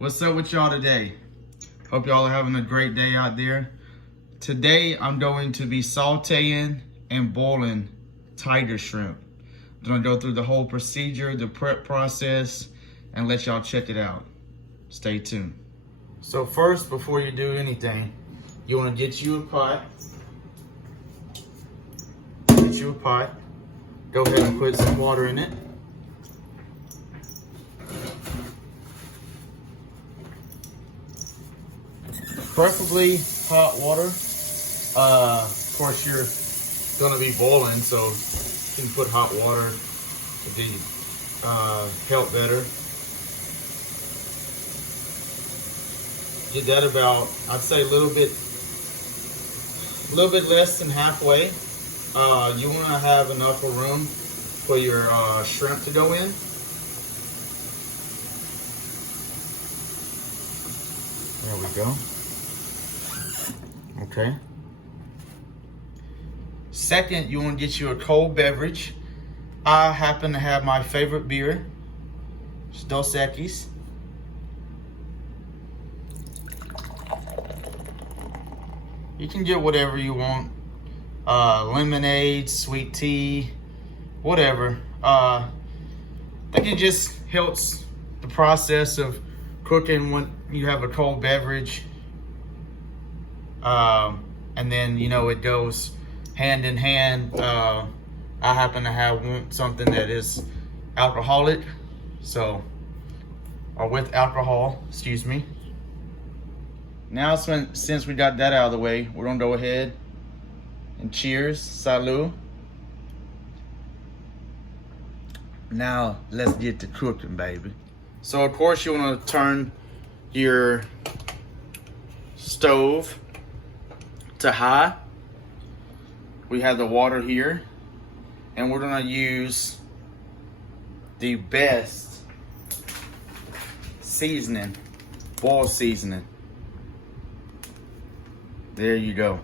What's up with y'all today? Hope y'all are having a great day out there. Today I'm going to be sauteing and boiling tiger shrimp. I'm gonna go through the whole procedure, the prep process, and let y'all check it out. Stay tuned. So first, before you do anything, you wanna get you a pot. Get you a pot. Go ahead and put some water in it. Preferably hot water. Of course, you're gonna be boiling, so you can put hot water to be help better. Get that about, I'd say, a little bit less than halfway. You want to have enough room for your shrimp to go in. There we go. Okay. Second, you want to get you a cold beverage. I happen to have my favorite beer, it's Dos Equis. You can get whatever you want. Lemonade, sweet tea, whatever. I think it just helps the process of cooking when you have a cold beverage. And then, you know, it goes hand in hand. I happen to have something that is alcoholic, so, or with alcohol, excuse me. Now, since we got that out of the way, we're gonna go ahead and cheers, salud. Now, let's get to cooking, baby. So, of course, you wanna turn your stove to high. We have the water here, and we're gonna use the best seasoning, boil seasoning. There you go.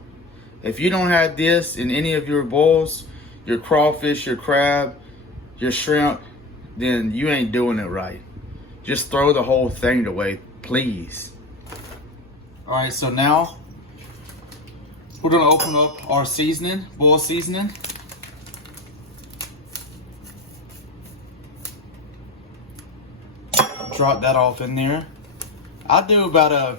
If you don't have this in any of your boils, your crawfish, your crab, your shrimp, then you ain't doing it right. Just throw the whole thing away, please. All right, so now we're gonna open up our seasoning, boil seasoning. Drop that off in there. I'll do about a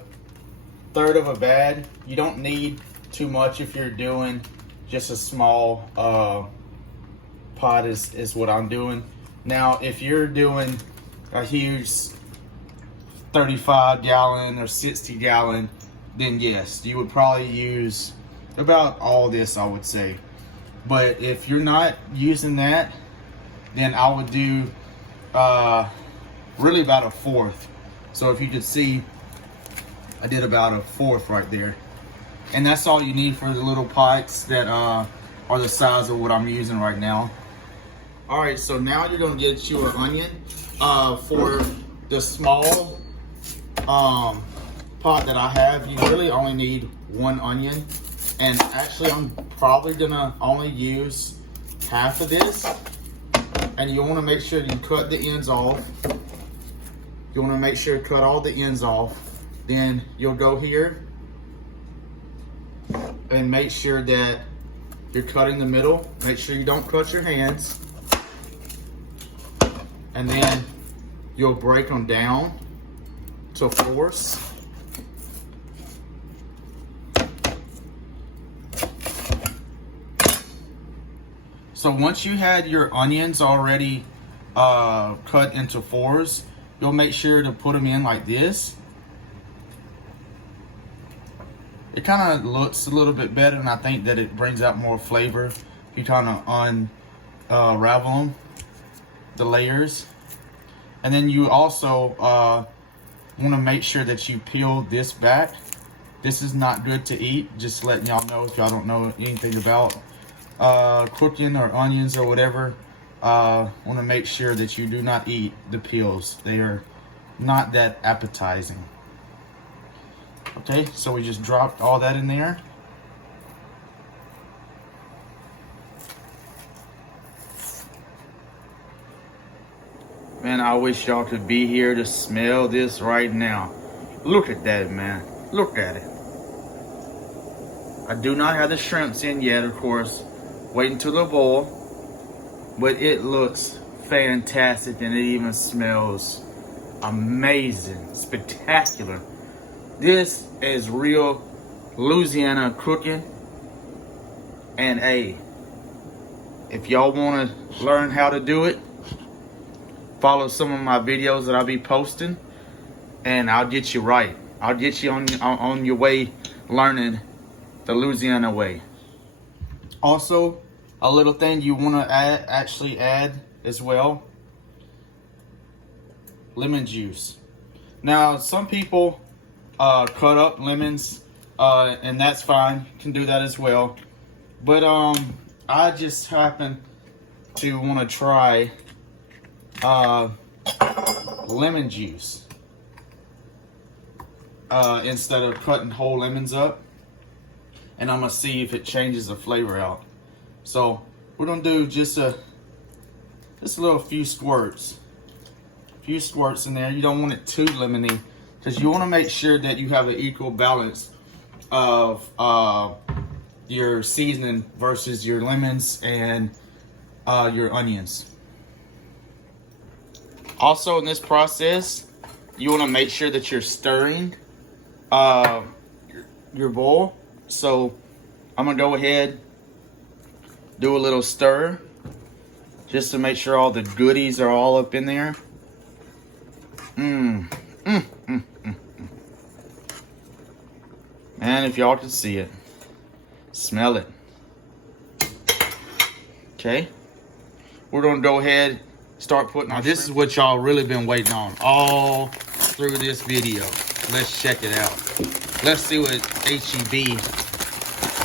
third of a bag. You don't need too much if you're doing just a small pot is what I'm doing. Now, if you're doing a huge 35 gallon or 60 gallon, then yes, you would probably use about all this, I would say. But if you're not using that, then I would do really about a fourth. So if you could see, I did about a fourth right there. And that's all you need for the little pots that are the size of what I'm using right now. All right, so now you're gonna get you an onion. For the small pot that I have, you really only need one onion. And actually, I'm probably gonna only use half of this. And you wanna make sure you cut the ends off. You wanna make sure you cut all the ends off. Then you'll go here and make sure that you're cutting the middle. Make sure you don't cut your hands. And then you'll break them down to fourths. So once you had your onions already cut into fours, you'll make sure to put them in like this. It kind of looks a little bit better, and I think that it brings out more flavor if you kind of unravel them, the layers. And then you also want to make sure that you peel this back. This is not good to eat, just letting y'all know if y'all don't know anything about cooking or onions or whatever. Want to make sure that you do not eat the peels. They are not that appetizing. Okay, so we just dropped all that in there. Man, I wish y'all could be here to smell this right now. Look at that, man. Look at it. I do not have the shrimps in yet, of course. Wait until the boil. But it looks fantastic, and it even smells amazing, spectacular. This is real Louisiana cooking. And hey, if y'all want to learn how to do it, follow some of my videos that I'll be posting, and I'll get you right. I'll get you on your way learning the Louisiana way. Also, a little thing you want to actually add as well, lemon juice. Now, some people cut up lemons, and that's fine. You can do that as well. But I just happen to want to try lemon juice instead of cutting whole lemons up, and I'm gonna see if it changes the flavor out. So we're gonna do just a little few squirts in there. You don't want it too lemony, because you want to make sure that you have an equal balance of your seasoning versus your lemons and your onions. Also, in this process, you want to make sure that you're stirring your bowl. So I'm gonna go ahead, do a little stir, just to make sure all the goodies are all up in there. And if y'all can see it, smell it. Okay, we're gonna go ahead, start putting. Now this is what y'all really been waiting on all through this video. Let's check it out. Let's see what HEB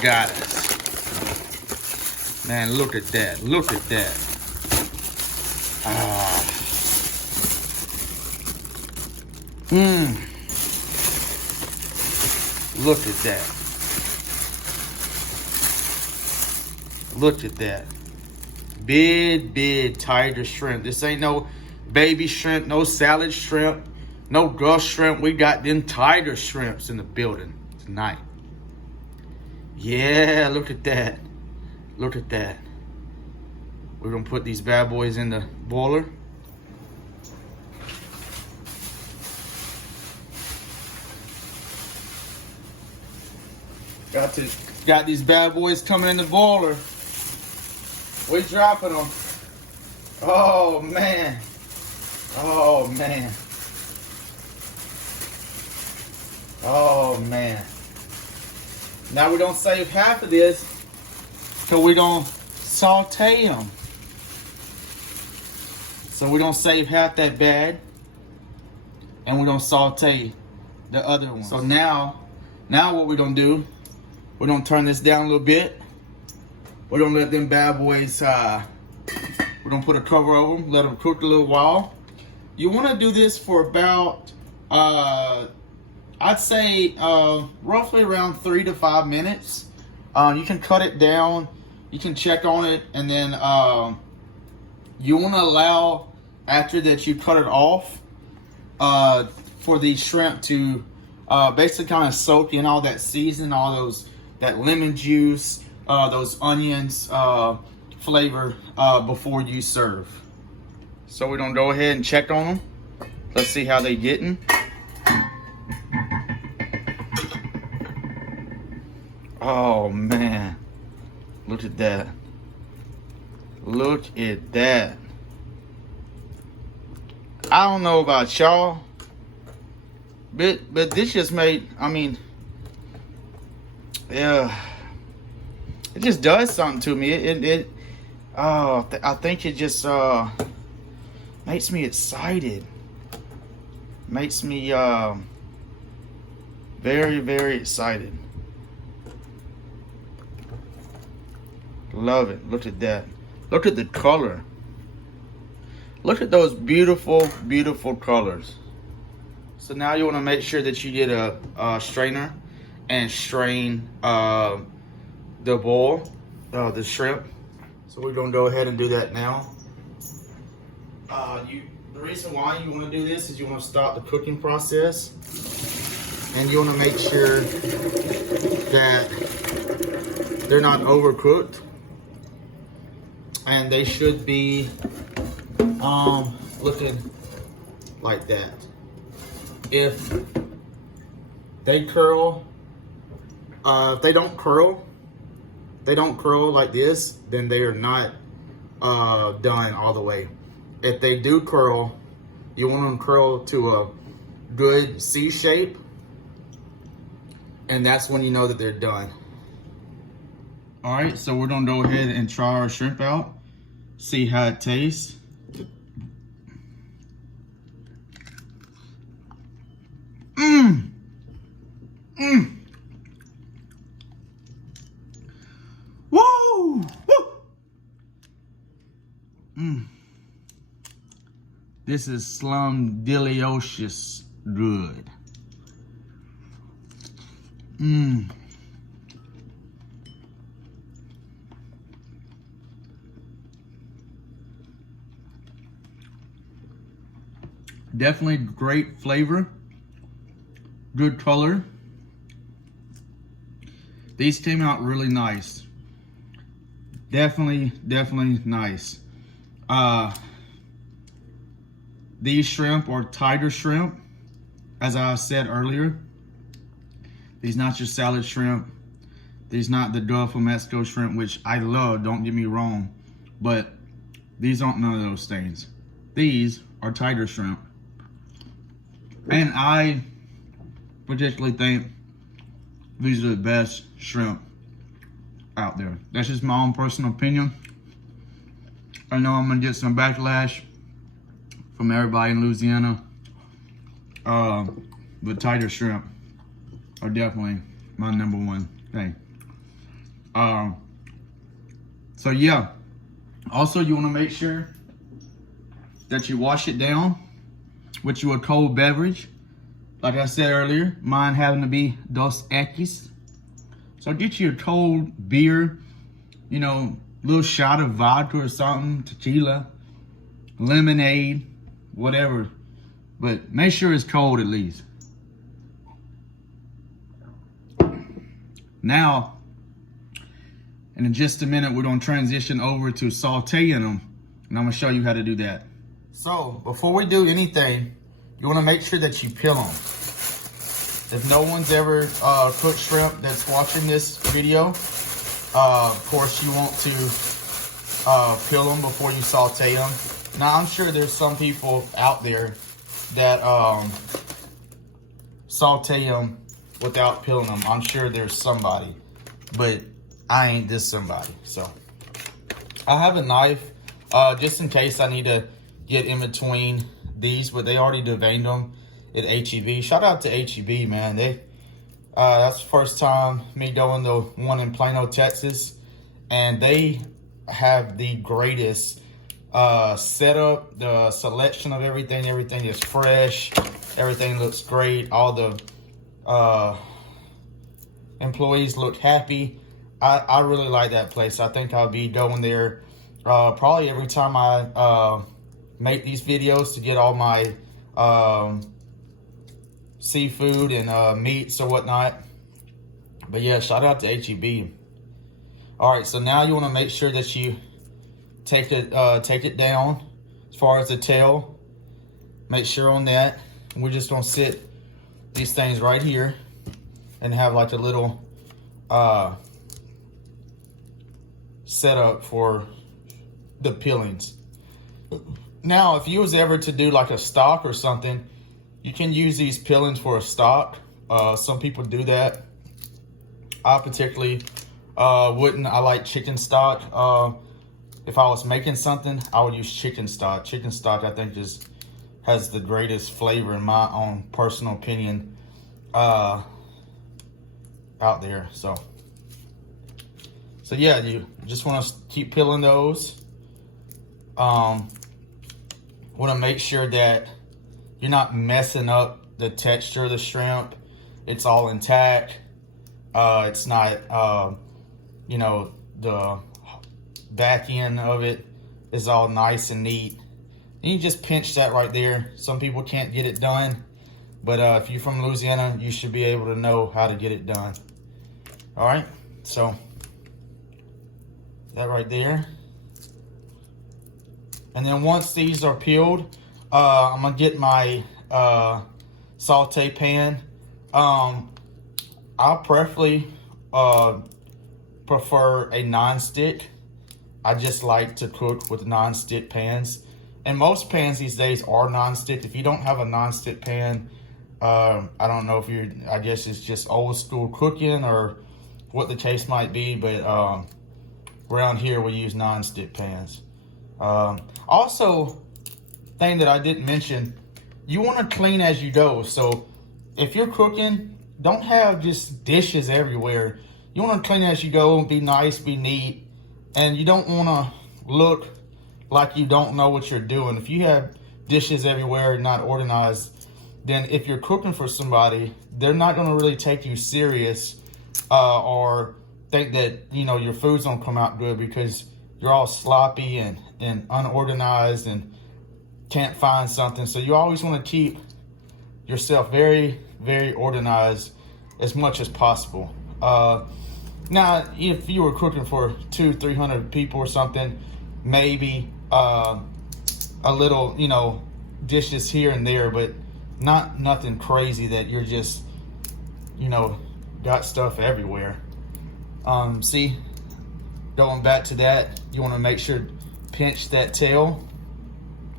got us. Man, look at that. Look at that. Look at that. Look at that. Big tiger shrimp. This ain't no baby shrimp, no salad shrimp, no Gus shrimp. We got them tiger shrimps in the building tonight. Yeah, look at that. Look at that. We're gonna put these bad boys in the boiler. Got these bad boys coming in the boiler. We dropping them. Oh man. Oh man. Oh man. Now we're gonna save half of this, so we're gonna saute them. So we're gonna save half that bag, and we're gonna saute the other one. So now what we're gonna do, we're gonna turn this down a little bit. We're gonna let them bad boys, we're gonna put a cover over them, let them cook a little while. You wanna do this for about, I'd say roughly around 3 to 5 minutes. You can cut it down, you can check on it, and then you wanna allow, after that you cut it off, for the shrimp to basically kind of soak in all that seasoning, that lemon juice, those onions, flavor before you serve. So we're gonna go ahead and check on them. Let's see how they getting. Oh man, look at that. Look at that. I don't know about y'all, but this just made, I mean, yeah, it just does something to me. I think it just makes me excited. Makes me very excited. Love it. Look at that. Look at the color. Look at those beautiful colors. So now you want to make sure that you get a strainer and strain the bowl, the shrimp. So we're gonna go ahead and do that now. The reason why you want to do this is you want to start the cooking process, and you want to make sure that they're not overcooked, and they should be looking like that. If they curl, if they don't curl like this, then they are not done all the way. If they do curl, you want them curl to a good C shape, and that's when you know that they're done. All right, so we're gonna go ahead and try our shrimp out, see how it tastes. Woo! Woo! This is slum-delicious good. Definitely great flavor, good color. These came out really nice. Definitely nice. These shrimp are tiger shrimp, as I said earlier. These not your salad shrimp. These not the Gulf of Mexico shrimp, which I love, don't get me wrong, but these aren't none of those things. These are tiger shrimp. And I particularly think these are the best shrimp out there. That's just my own personal opinion. I know I'm gonna get some backlash from everybody in Louisiana, but tiger shrimp are definitely my #1 thing. So yeah, also you want to make sure that you wash it down with your cold beverage. Like I said earlier, mine having to be Dos Equis. So get you a cold beer, you know, little shot of vodka or something, tequila, lemonade, whatever. But make sure it's cold at least. Now, in just a minute, we're gonna transition over to sauteing them, and I'm gonna show you how to do that. So, before we do anything, you wanna make sure that you peel them. If no one's ever cooked shrimp that's watching this video, of course you want to peel them before you saute them. Now, I'm sure there's some people out there that saute them without peeling them. I'm sure there's somebody, but I ain't this somebody. So I have a knife just in case I need to get in between these, but they already deveined them at HEB. Shout out to HEB, man. That's the first time me going to one in Plano, Texas, and they have the greatest setup, the selection of everything. Everything is fresh. Everything looks great. All the employees look happy. I really like that place. I think I'll be going there probably every time I make these videos to get all my seafood and meats or whatnot. But yeah, shout out to HEB. All right, so now you want to make sure that you take it down as far as the tail. Make sure on that. And we're just gonna sit these things right here and have like a little setup for the peelings. Now, if you was ever to do like a stock or something, you can use these peelings for a stock. Some people do that. I particularly wouldn't. I like chicken stock. If I was making something, I would use chicken stock. Chicken stock, I think, just has the greatest flavor in my own personal opinion out there. So yeah, you just want to keep peeling those. Want to make sure that you're not messing up the texture of the shrimp. It's all intact. It's not, you know, the back end of it is all nice and neat. And you just pinch that right there. Some people can't get it done, but if you're from Louisiana, you should be able to know how to get it done. All right, so that right there. And then once these are peeled, I'm gonna get my saute pan. I preferably prefer a non-stick. I just like to cook with non-stick pans. And most pans these days are non-stick. If you don't have a non-stick pan, I don't know if I guess it's just old school cooking or what the case might be, but around here we use non-stick pans. Also, thing that I didn't mention, you want to clean as you go. So if you're cooking, don't have just dishes everywhere. You want to clean as you go, be nice, be neat, and you don't want to look like you don't know what you're doing. If you have dishes everywhere and not organized, then if you're cooking for somebody, they're not going to really take you serious or think that, you know, your food's going to come out good because you're all sloppy and unorganized and can't find something. So you always want to keep yourself very, very organized as much as possible. Now, if you were cooking for 200-300 people or something, maybe a little, you know, dishes here and there, but nothing crazy that you're just, you know, got stuff everywhere. See, going back to that, you want to make sure pinch that tail,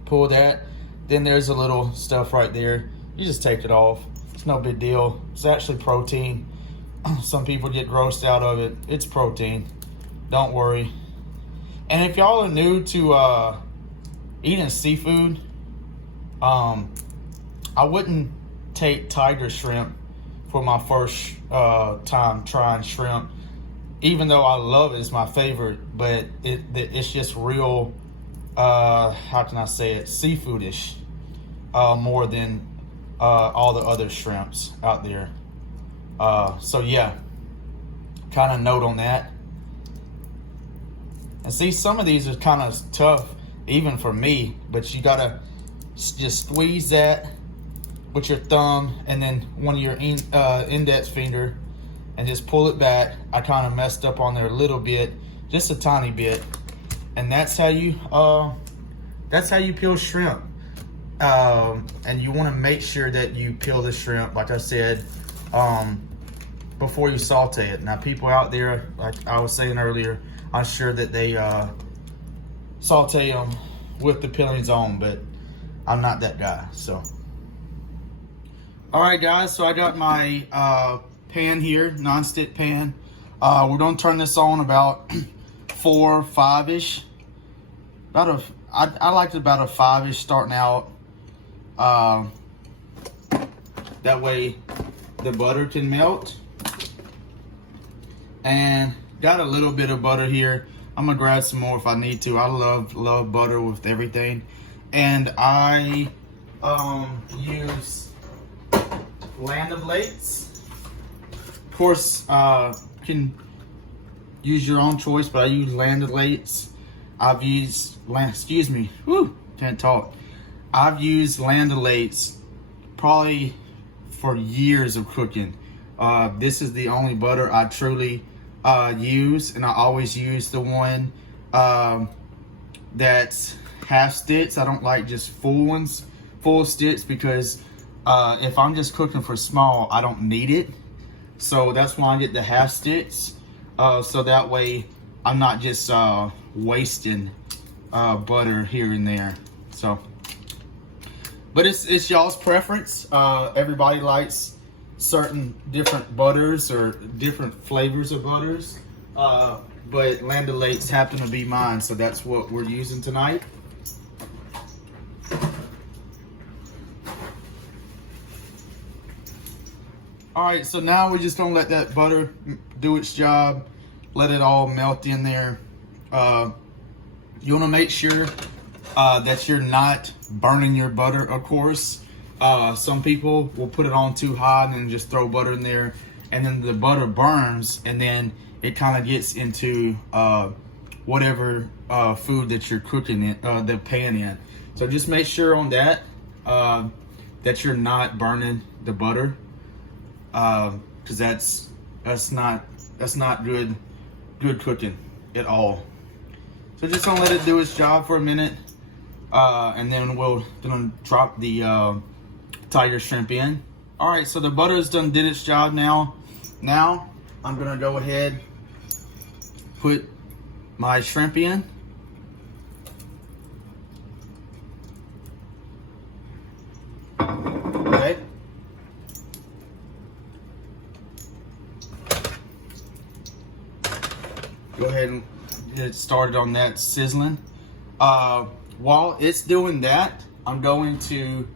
pull that. Then there's a little stuff right there. You just take it off. It's no big deal. It's actually protein. Some people get grossed out of it. It's protein. Don't worry. And if y'all are new to eating seafood, I wouldn't take tiger shrimp for my first time trying shrimp. Even though I love it, it's my favorite, but it's just real, how can I say it, seafoodish, more than all the other shrimps out there. So yeah, kind of note on that. And see, some of these are kind of tough, even for me, but you gotta just squeeze that with your thumb and then one of your index finger and just pull it back. I kind of messed up on there a little bit, just a tiny bit. And that's how you peel shrimp. And you want to make sure that you peel the shrimp, like I said, before you saute it. Now, people out there, like I was saying earlier, I'm sure that they saute them with the peelings on, but I'm not that guy. So, all right, guys. So I got my pan here, non-stick pan. We're gonna turn this on about 4 or 5-ish. I like it about a 5-ish starting out. That way the butter can melt. And got a little bit of butter here. I'm gonna grab some more if I need to. I love butter with everything. And I use Land O'Lakes. Of course, can use your own choice, but I use Land O'Lakes. I've used can't talk. I've used Land O'Lakes probably for years of cooking. This is the only butter I truly use, and I always use the one that's half sticks. I don't like just full sticks, because if I'm just cooking for small, I don't need it. So that's why I get the half sticks. So that way I'm not just wasting butter here and there. So, but it's y'all's preference. Everybody likes certain different butters or different flavors of butters. But Land O'Lakes happen to be mine, so that's what we're using tonight. All right, so now we're just gonna let that butter do its job, let it all melt in there. You wanna make sure that you're not burning your butter, of course. Some people will put it on too high and then just throw butter in there, and then the butter burns, and then it kind of gets into whatever food that you're cooking in, the pan in. So just make sure on that that you're not burning the butter, because that's not good cooking at all. So just gonna let it do its job for a minute, and then we'll drop the tiger shrimp in. All right, so the butter has did its job now. Now I'm gonna go ahead, put my shrimp in. Okay. Go ahead and get started on that sizzling. While it's doing that, I'm going to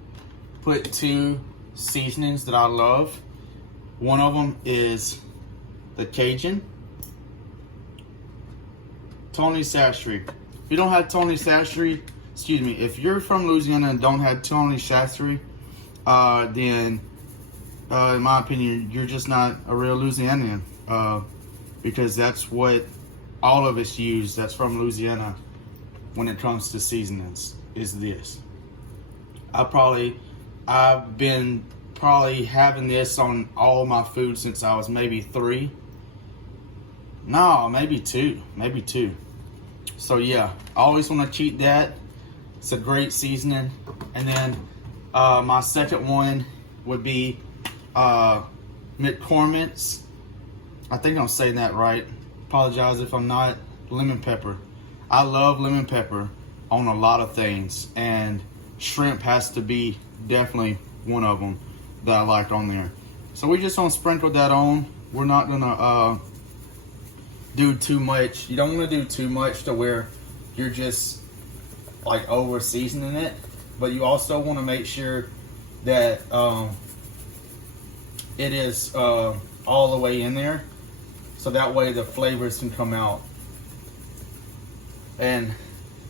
put 2 seasonings that I love. One of them is the Cajun. Tony Chachri. If you don't have Tony Chachri, excuse me, if you're from Louisiana and don't have Tony Chachri, then in my opinion, you're just not a real Louisianian, because that's what all of us use that's from Louisiana when it comes to seasonings, is this. I've been probably having this on all my food since I was maybe 3. No, maybe 2. So yeah, I always want to cheat that. It's a great seasoning. And then my second one would be McCormick's, I think I'm saying that right, apologize if I'm not, lemon pepper. I love lemon pepper on a lot of things, and shrimp has to be definitely one of them that I like on there. So we just gonna sprinkle that on. We're not gonna do too much. You don't want to do too much to where you're just like over seasoning it, but you also want to make sure that it is all the way in there, so that way the flavors can come out. And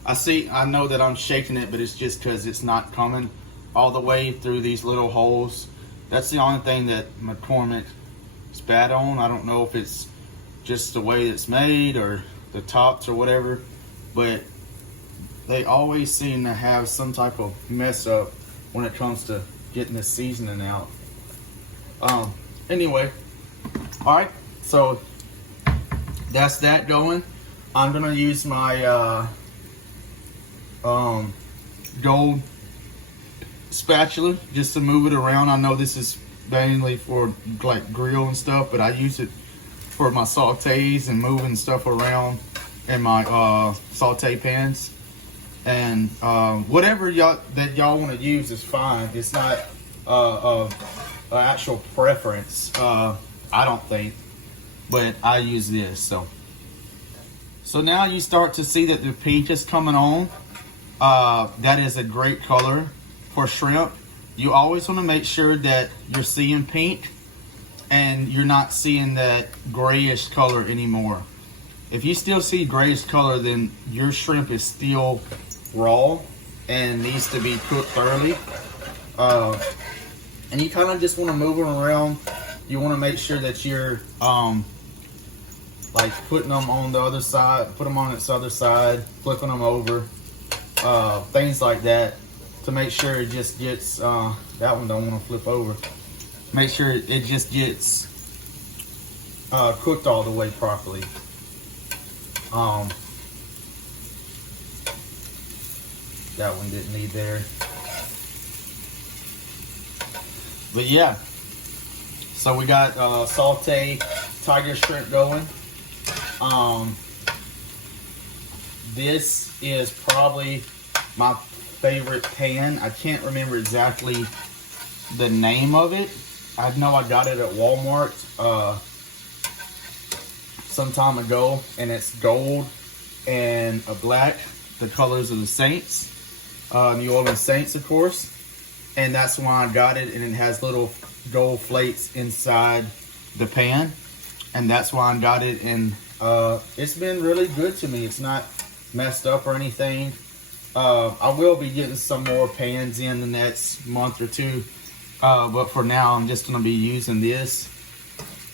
I know that I'm shaking it, but it's just because it's not coming all the way through these little holes. That's the only thing that McCormick is bad on. I don't know if it's just the way it's made or the tops or whatever, but they always seem to have some type of mess up when it comes to getting the seasoning out. Anyway, all right, so that's that going. I'm gonna use my gold spatula just to move it around. I know this is mainly for like grill and stuff, but I use it for my sautés and moving stuff around in my saute pans. And whatever y'all want to use is fine. It's not an actual preference, I don't think, but I use this. So now you start to see that the pink is coming on. That is a great color for shrimp. You always want to make sure that you're seeing pink and you're not seeing that grayish color anymore. If you still see grayish color, then your shrimp is still raw and needs to be cooked thoroughly. And you kind of just want to move them around. You want to make sure that you're like putting them on the other side, put them on its other side, flipping them over, things like that, to make sure it just gets, that one don't want to flip over. Make sure it just gets cooked all the way properly. That one didn't need there. But yeah, so we got saute tiger shrimp going. This is probably my favorite pan. I can't remember exactly the name of it. I know I got it at Walmart some time ago, and it's gold and a black, the colors of the Saints, New Orleans Saints, of course. And that's why I got it, and it has little gold flakes inside the pan, and that's why I got it. And it's been really good to me. It's not messed up or anything. I will be getting some more pans in the next month or two, but for now I'm just going to be using this,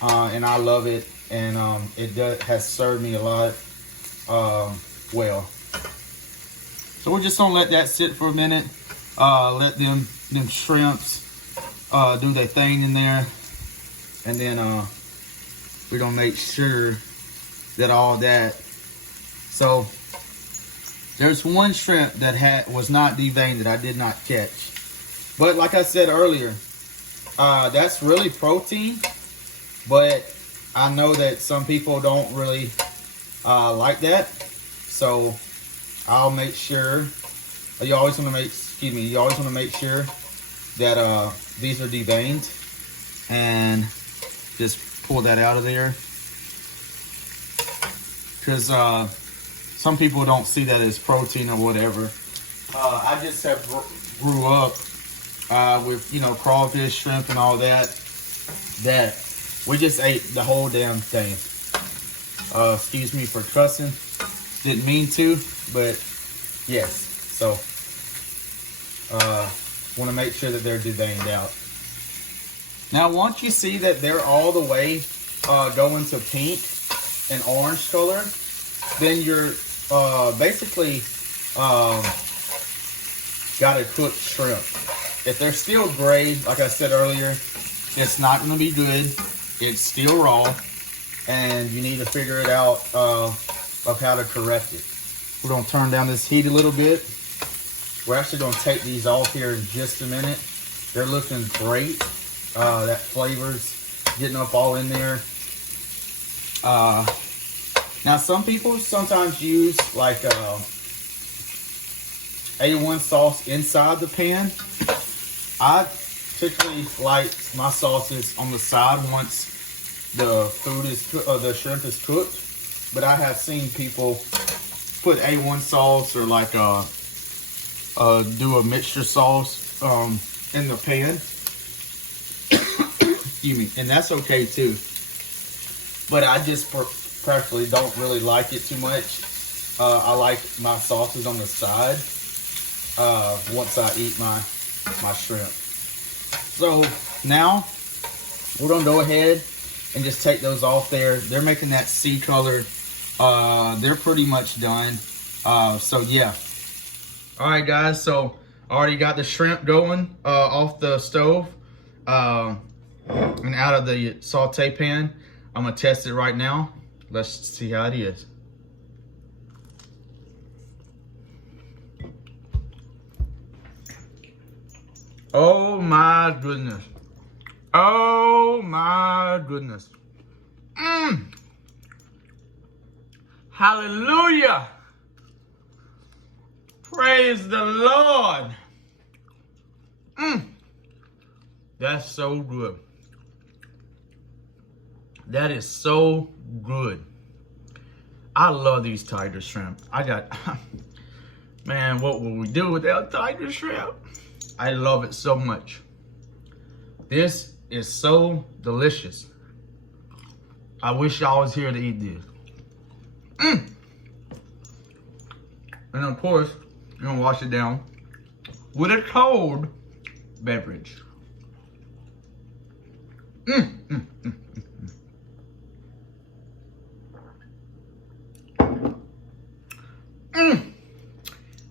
and I love it, and it has served me a lot well. So we're just gonna let that sit for a minute. Let them shrimps do their thing in there, and then we're gonna make sure that all that. So there's one shrimp that was not deveined that I did not catch, but like I said earlier, that's really protein. But I know that some people don't really like that, so I'll make sure. You always want to make. Excuse me. You always want to make sure that these are deveined, and just pull that out of there, because some people don't see that as protein or whatever. I just have grew up with, you know, crawfish, shrimp, and all that. That we just ate the whole damn thing. Excuse me for cussing. Didn't mean to, but yes. So want to make sure that they're deveined out. Now, once you see that they're all the way going to pink and orange color, then you're basically got a cooked shrimp. If they're still gray, like I said earlier, it's not going to be good. It's still raw, and you need to figure it out of how to correct it. We're going to turn down this heat a little bit. We're actually going to take these off here in just a minute. They're looking great. That flavor's getting up all in there. Now, some people sometimes use like A1 sauce inside the pan. I particularly like my sauces on the side once the food is the shrimp is cooked. But I have seen people put A1 sauce or like do a mixture sauce in the pan. Excuse me, and that's okay too. But I just personally don't really like it too much. I like my sauces on the side once I eat my shrimp. So now we're gonna go ahead and just take those off there. They're making that sea color. They're pretty much done. So yeah. All right, guys. So I already got the shrimp going off the stove and out of the saute pan. I'm gonna test it right now. Let's see how it is. Oh my goodness. Oh my goodness. Hallelujah. Praise the Lord. That's so good. That is so good. I love these tiger shrimp. Man, what would we do without tiger shrimp? I love it so much. This is so delicious. I wish y'all was here to eat this. And of course, you're gonna wash it down with a cold beverage.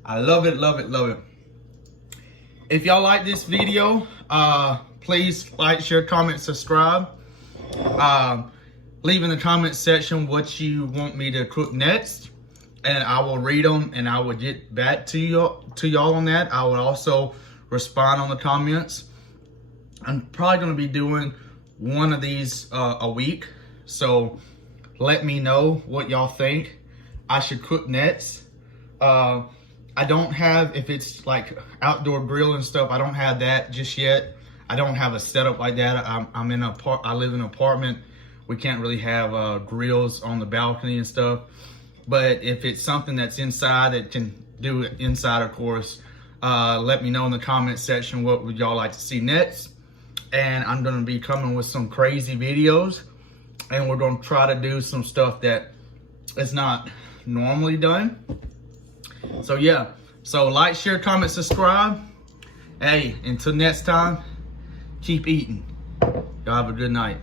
I love it, love it, love it. If y'all like this video, please like, share, comment, subscribe. Leave in the comment section what you want me to cook next, and I will read them and I will get back to y'all on that. I will also respond on the comments. I'm probably going to be doing one of these a week, so let me know what y'all think I should cook next. I don't have, if it's like outdoor grill and stuff, I don't have that just yet. I don't have a setup like that. I live in an apartment. We can't really have grills on the balcony and stuff. But if it's something that's inside that can do it inside, of course, let me know in the comment section what would y'all like to see next. And I'm gonna be coming with some crazy videos, and we're gonna try to do some stuff that is not normally done. So yeah, so like, share, comment, subscribe. Hey, until next time, keep eating. Y'all have a good night.